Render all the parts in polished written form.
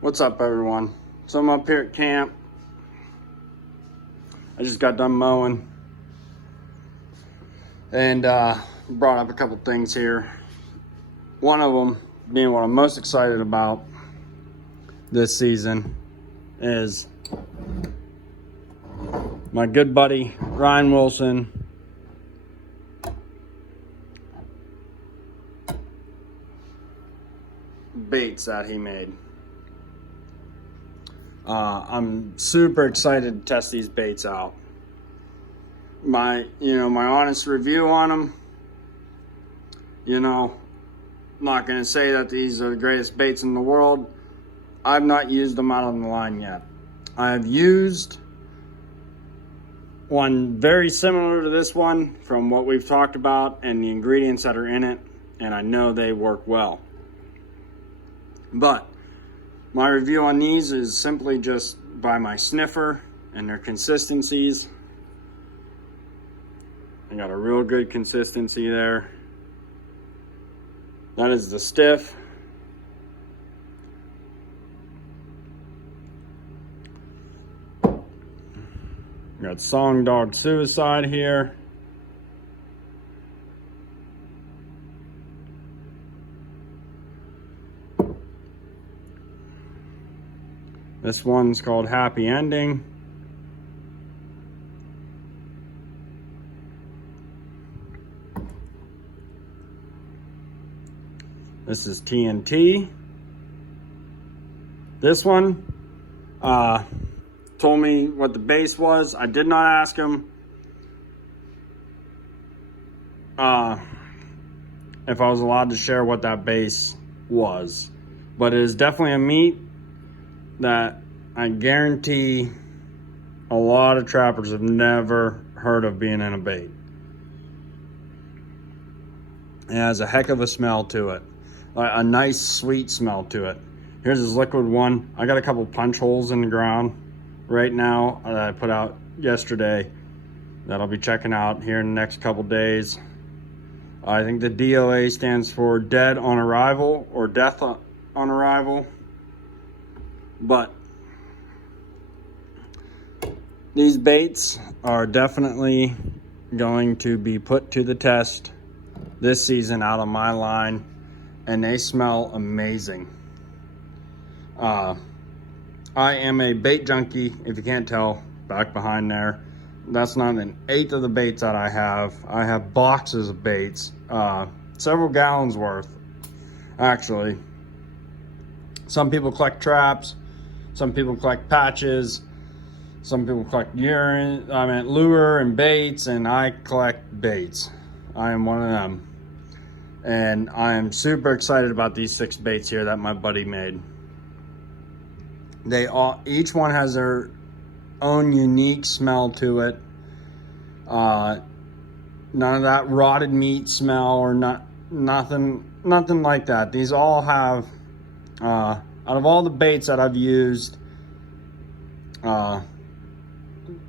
What's up, everyone? So I'm up here at camp. I just got done mowing and brought up a couple things here. One of them being what I'm most excited about this season is my good buddy Ryan Wilson baits that he made. I'm super excited to test these baits out. My honest review on them, I'm not going to say that these are the greatest baits in the world. I've not used them out on the line yet. I've used one very similar to this one from what we've talked about and the ingredients that are in it, and I know they work well. But my review on these is simply just by my sniffer and their consistencies. I got a real good consistency there. That is the Stiff. Got Song Dog Suicide here. This one's called Happy Ending. This is TNT. This one told me what the base was. I did not ask him if I was allowed to share what that base was. But it is definitely a meat that I guarantee a lot of trappers have never heard of being in a bait. It has a heck of a smell to it. A nice sweet smell to it. Here's his liquid one. I got a couple punch holes in the ground right now that I put out yesterday that I'll be checking out here in the next couple days. I think the DOA stands for Dead on Arrival or Death on Arrival. But these baits are definitely going to be put to the test this season out of my line, and they smell amazing. I am a bait junkie, if you can't tell, back behind there. That's not an eighth of the baits that I have. I have boxes of baits, several gallons worth, actually. Some people collect traps, some people collect patches, some people collect lure and baits, and I collect baits. I am one of them. And I am super excited about these 6 baits here that my buddy made. Each one has their own unique smell to it. None of that rotted meat smell or nothing like that. These all have, out of all the baits that I've used,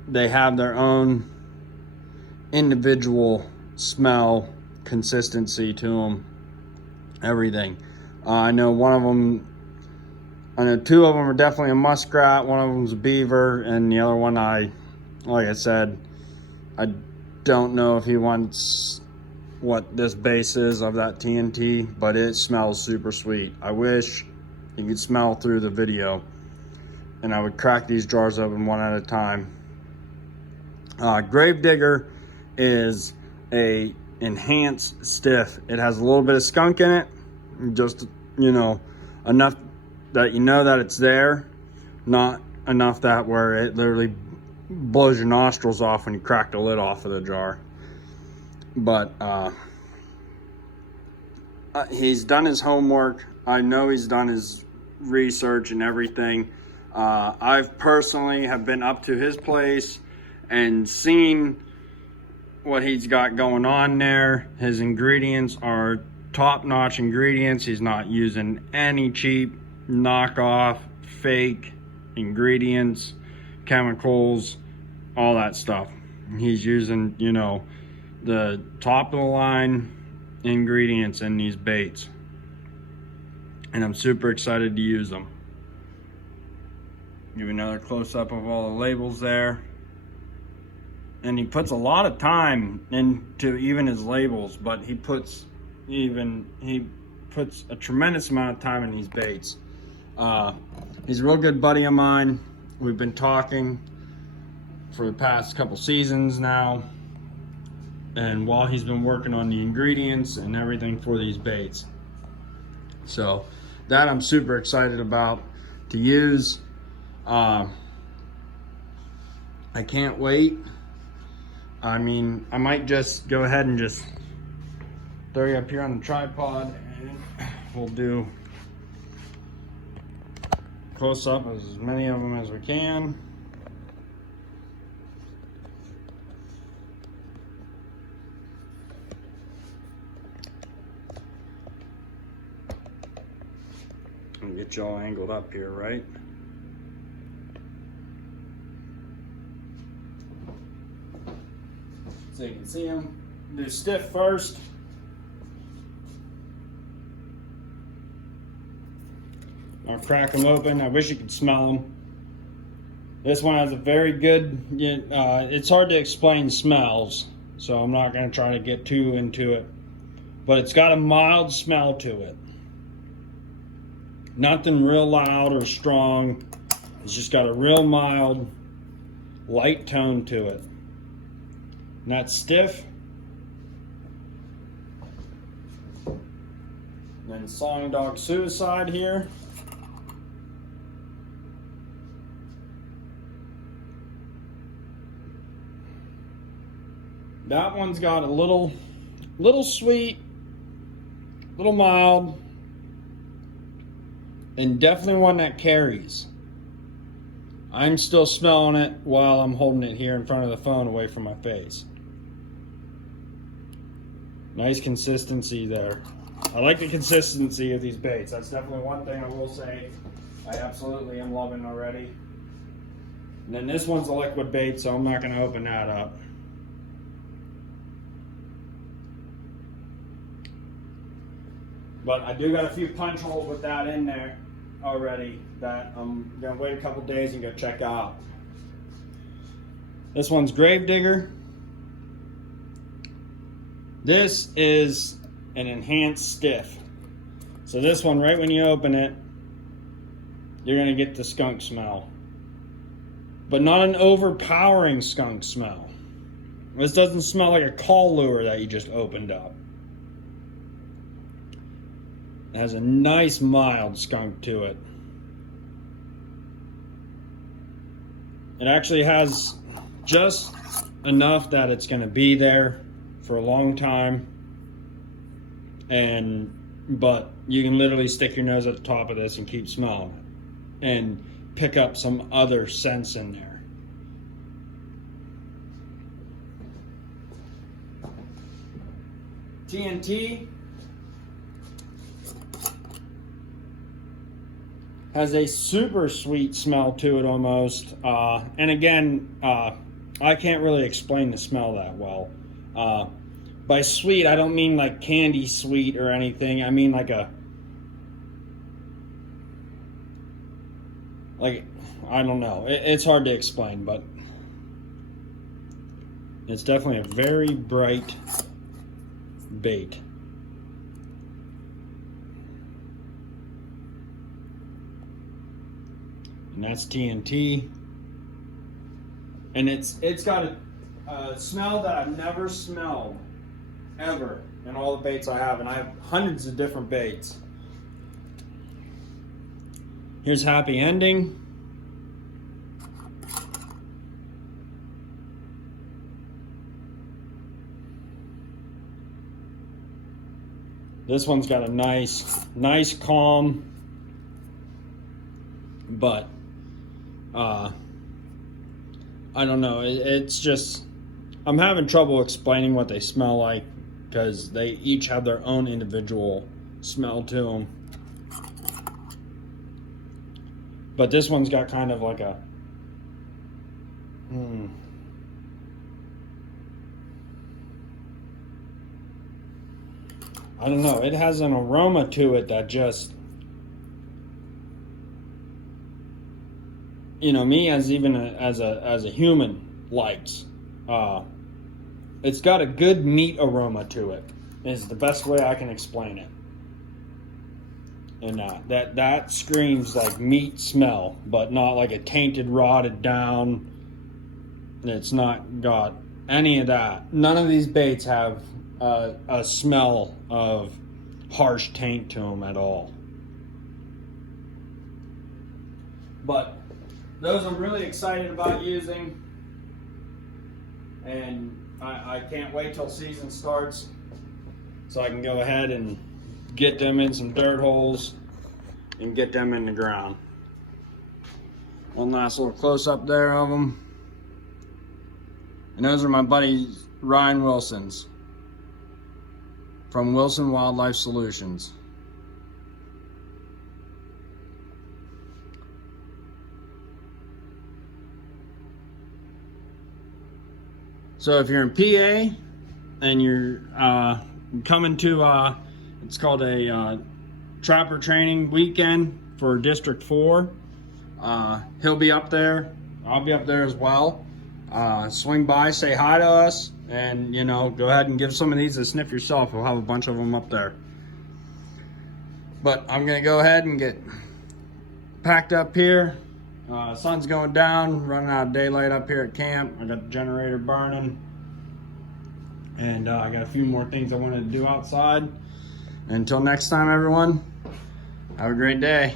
they have their own individual smell, consistency to them, everything. I know 2 of them are definitely a muskrat, one of them's a beaver, and the other one, like I said, I don't know if he wants what this base is of that TNT, but it smells super sweet. I wish you could smell through the video, and I would crack these jars open one at a time. Gravedigger is a enhanced Stiff. It has a little bit of skunk in it, just enough that you know that it's there, not enough that where it literally blows your nostrils off when you crack the lid off of the jar. But he's done his homework. I know he's done his research and everything. I've personally have been up to his place and seen what he's got going on there. His ingredients are top-notch ingredients. He's not using any cheap knockoff fake ingredients, chemicals, all that stuff. He's using the top of the line ingredients in these baits, and I'm super excited to use them. Give you another close-up of all the labels there. And he puts a lot of time into even his labels, but he puts a tremendous amount of time in these baits. He's a real good buddy of mine. We've been talking for the past couple seasons now, and while he's been working on the ingredients and everything for these baits. So that I'm super excited about to use. I can't wait. I mean, I might just go ahead and just throw you up here on the tripod, and we'll do close up as many of them as we can. And get you all angled up here, right? So you can see them. Do stiff first. I'll crack them open. I wish you could smell them. This one has a very good, it's hard to explain smells, so I'm not going to try to get too into it. But it's got a mild smell to it. Nothing real loud or strong. It's just got a real mild, light tone to it. Not stiff. Then Song Dog Suicide here. That one's got a little sweet, little mild, and definitely one that carries. I'm still smelling it while I'm holding it here in front of the phone away from my face. Nice consistency there. I like the consistency of these baits. That's definitely one thing I will say I absolutely am loving already. And then this one's a liquid bait, so I'm not going to open that up. But I do got a few punch holes with that in there already that I'm going to wait a couple days and go check out. This one's Gravedigger. This is an enhanced stiff. So this one, right when you open it, you're going to get the skunk smell. But not an overpowering skunk smell. This doesn't smell like a call lure that you just opened up. It has a nice mild skunk to it. It actually has just enough that it's going to be there for a long time, but you can literally stick your nose at the top of this and keep smelling it and pick up some other scents in there. TNT has a super sweet smell to it almost. And again, I can't really explain the smell that well. By sweet, I don't mean like candy sweet or anything. I mean like I don't know. It's hard to explain, but it's definitely a very bright bait. And that's TNT. And it's got a smell that I've never smelled ever in all the baits I have, and I have hundreds of different baits. Here's Happy Ending. This one's got a nice calm, but I don't know, it's just, I'm having trouble explaining what they smell like because they each have their own individual smell to them. But this one's got kind of like a I don't know, it has an aroma to it that just, you know, me as a human likes. It's got a good meat aroma to it, is the best way I can explain it. And that screams like meat smell, but not like a tainted, rotted down. It's not got any of that. None of these baits have a smell of harsh taint to them at all. But those I'm really excited about using, and I can't wait till season starts so I can go ahead and get them in some dirt holes and get them in the ground. One last little close up there of them. And those are my buddy Ryan Wilson's from Wilson Wildlife Solutions. So if you're in PA and you're coming to, it's called a trapper training weekend for District 4, he'll be up there. I'll be up there as well. Swing by, say hi to us, and you know, go ahead and give some of these a sniff yourself. We'll have a bunch of them up there. But I'm gonna go ahead and get packed up here. Sun's going down, running out of daylight up here at camp. I got the generator burning, and I got a few more things I wanted to do outside. Until next time, everyone, have a great day.